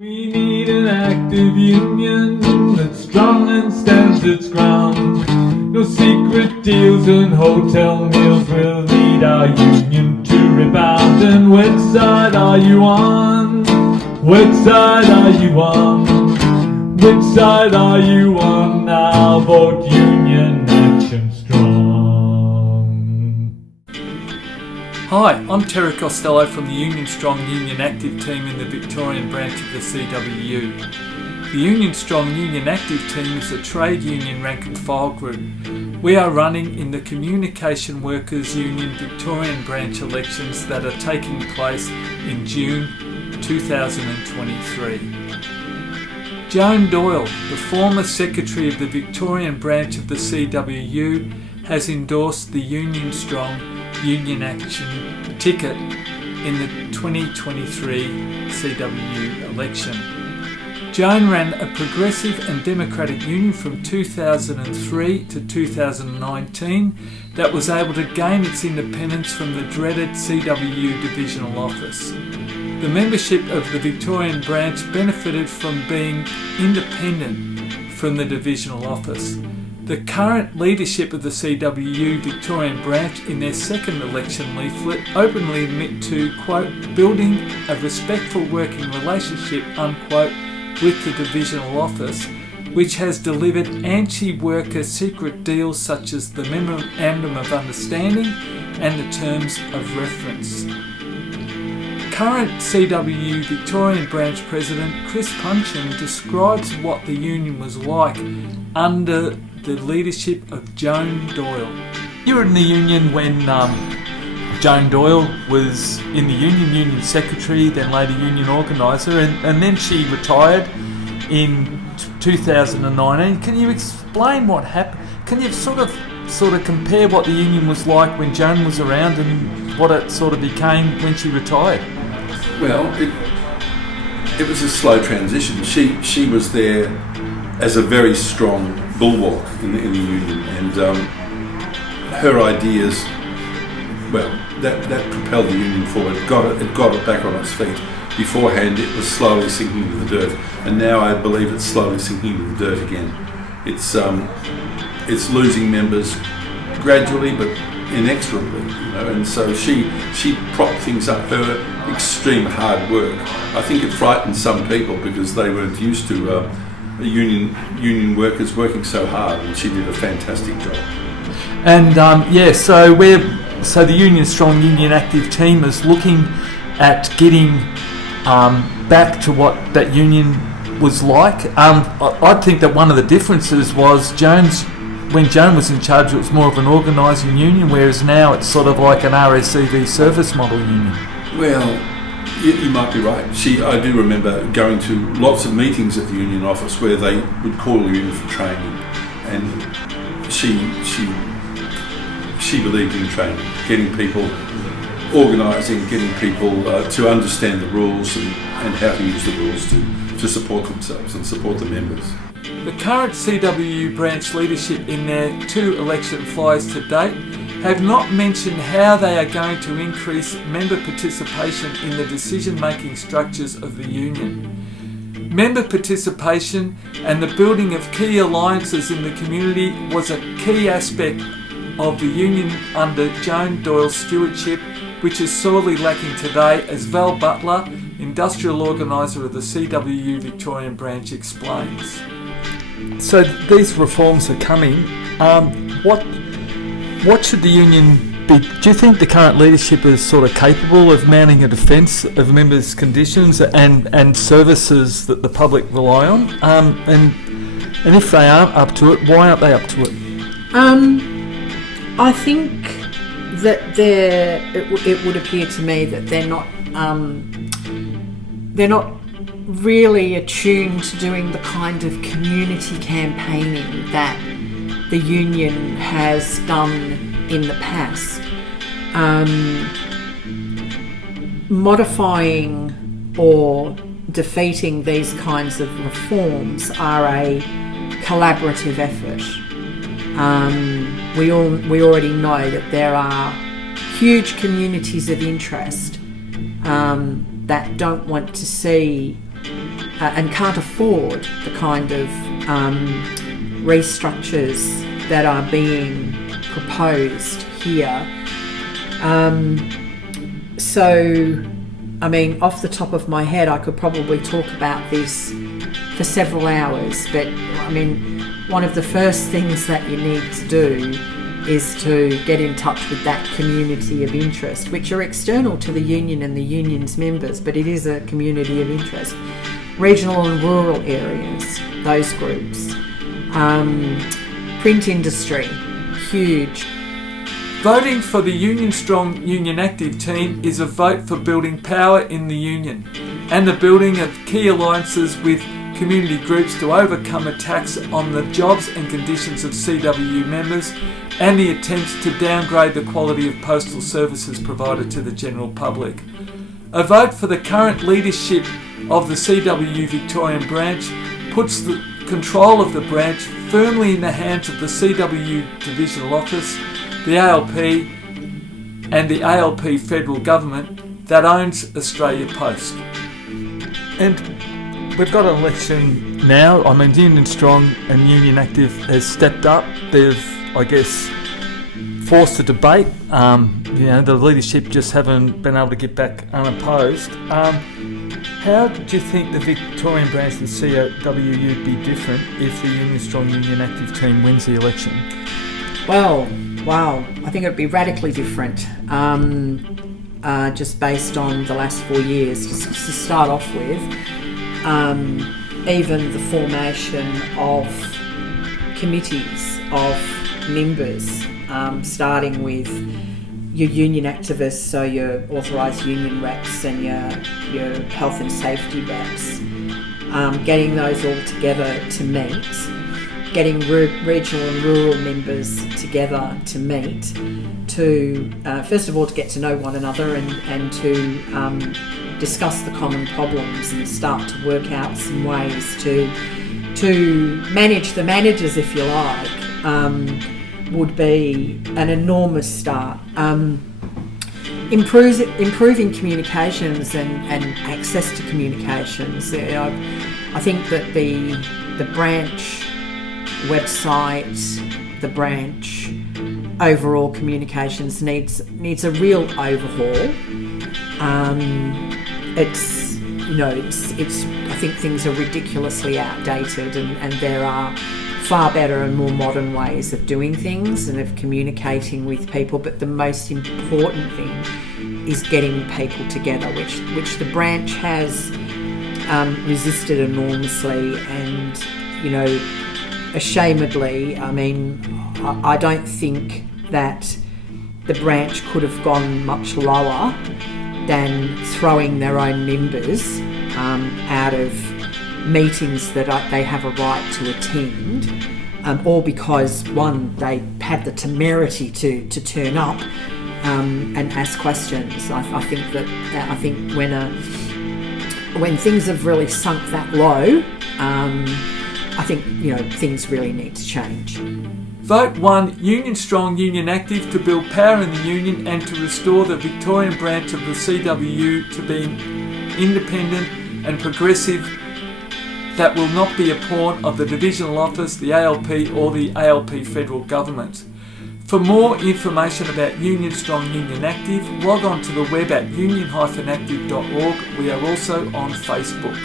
We need an active union that's strong and stands its ground. No secret deals and hotel meals will lead our union to rebound. And which side are you on? Which side are you on? Which side are you on now? Vote Union Action Strong. Hi, I'm Terry Costello from the Union Strong Union Active team in the Victorian Branch of the CWU. The Union Strong Union Active team is a trade union rank and file group. We are running in the Communication Workers Union Victorian Branch elections that are taking place in June 2023. Joan Doyle, the former Secretary of the Victorian Branch of the CWU, has endorsed the Union Strong Union Action ticket in the 2023 CWU election. Joan ran a progressive and democratic union from 2003 to 2019 that was able to gain its independence from the dreaded CWU divisional office. The membership of the Victorian Branch benefited from being independent from the divisional office. The current leadership of the CWU Victorian Branch in their second election leaflet openly admit to, quote, building a respectful working relationship, unquote, with the divisional office, which has delivered anti-worker secret deals such as the Memorandum of Understanding and the Terms of Reference. Current CWU Victorian Branch President Chris Punchin describes what the union was like under the leadership of Joan Doyle. You were in the union when Joan Doyle was in the union secretary, then later union organiser, and then she retired in 2019. Can you explain what happened? Can you sort of compare what the union was like when Joan was around and what it sort of became when she retired? Well, it was a slow transition. She was there as a very strong bulwark in the union, and her ideas, well, that propelled the union forward. It got it back on its feet. Beforehand, it was slowly sinking into the dirt, and now I believe it's slowly sinking into the dirt again. It's losing members gradually, but inexorably, and so she propped things up. Her extreme hard work, I think it frightened some people because they weren't used to union workers working so hard, and she did a fantastic job. And so the Union Strong Union Active team is looking at getting back to what that union was like. I think that one of the differences was when Joan was in charge, it was more of an organising union, whereas now it's sort of like an RSCV service model union. Well, you might be right. I do remember going to lots of meetings at the union office where they would call the union for training, and she believed in training, getting people organising, getting people to understand the rules and how to use the rules to support themselves and support the members. The current CWU branch leadership in their 2 election flyers to date have not mentioned how they are going to increase member participation in the decision-making structures of the union. Member participation and the building of key alliances in the community was a key aspect of the union under Joan Doyle's stewardship, which is sorely lacking today, as Val Butler, Industrial Organiser of the CWU Victorian Branch, explains. So these reforms are coming. What should the union be? Do you think the current leadership is sort of capable of mounting a defence of members' conditions and services that the public rely on? And if they aren't up to it, why aren't they up to it? I think that it would appear to me that they're not really attuned to doing the kind of community campaigning that the union has done in the past. Modifying or defeating these kinds of reforms are a collaborative effort. We already know that there are huge communities of interest that don't want to see and can't afford the kind of restructures that are being proposed here. So, I mean, off the top of my head, I could probably talk about this for several hours, but I mean, one of the first things that you need to do is to get in touch with that community of interest, which are external to the union and the union's members, but it is a community of interest. Regional and rural areas, those groups. Print industry, huge. Voting for the Union Strong Union Active team is a vote for building power in the union and the building of key alliances with community groups to overcome attacks on the jobs and conditions of CWU members and the attempts to downgrade the quality of postal services provided to the general public. A vote for the current leadership of the CWU Victorian Branch puts the control of the branch firmly in the hands of the CWU Divisional Office, the ALP and the ALP federal government that owns Australia Post. And we've got an election now. I mean, Union Strong and Union Active has stepped up. They've, I guess, forced a debate. The leadership just haven't been able to get back unopposed. How do you think the Victorian Branch and CWU would be different if the Union Strong Union Active team wins the election? Well, wow, I think it would be radically different, just based on the last 4 years. Just to start off with, even the formation of committees of members, starting with your union activists, so your authorised union reps and your health and safety reps, getting those all together to meet, getting regional and rural members together to meet, to first of all to get to know one another and to discuss the common problems and start to work out some ways to manage the managers, if you like, would be an enormous start. Improving communications and access to communications. I think that the branch website, the branch overall communications needs a real overhaul. It's I think things are ridiculously outdated, and there are far better and more modern ways of doing things and of communicating with people. But the most important thing is getting people together, which the branch has resisted enormously, and ashamedly. I mean, I don't think that the branch could have gone much lower than throwing their own members out of meetings that they have a right to attend, or because, one, they had the temerity to turn up and ask questions. I think when things have really sunk that low, I think things really need to change. Vote 1 Union Strong Union Active to build power in the union and to restore the Victorian branch of the CWU to being independent and progressive, that will not be a pawn of the Divisional Office, the ALP or the ALP federal government. For more information about Union Strong Union Active, log on to the web at union-active.org. We are also on Facebook.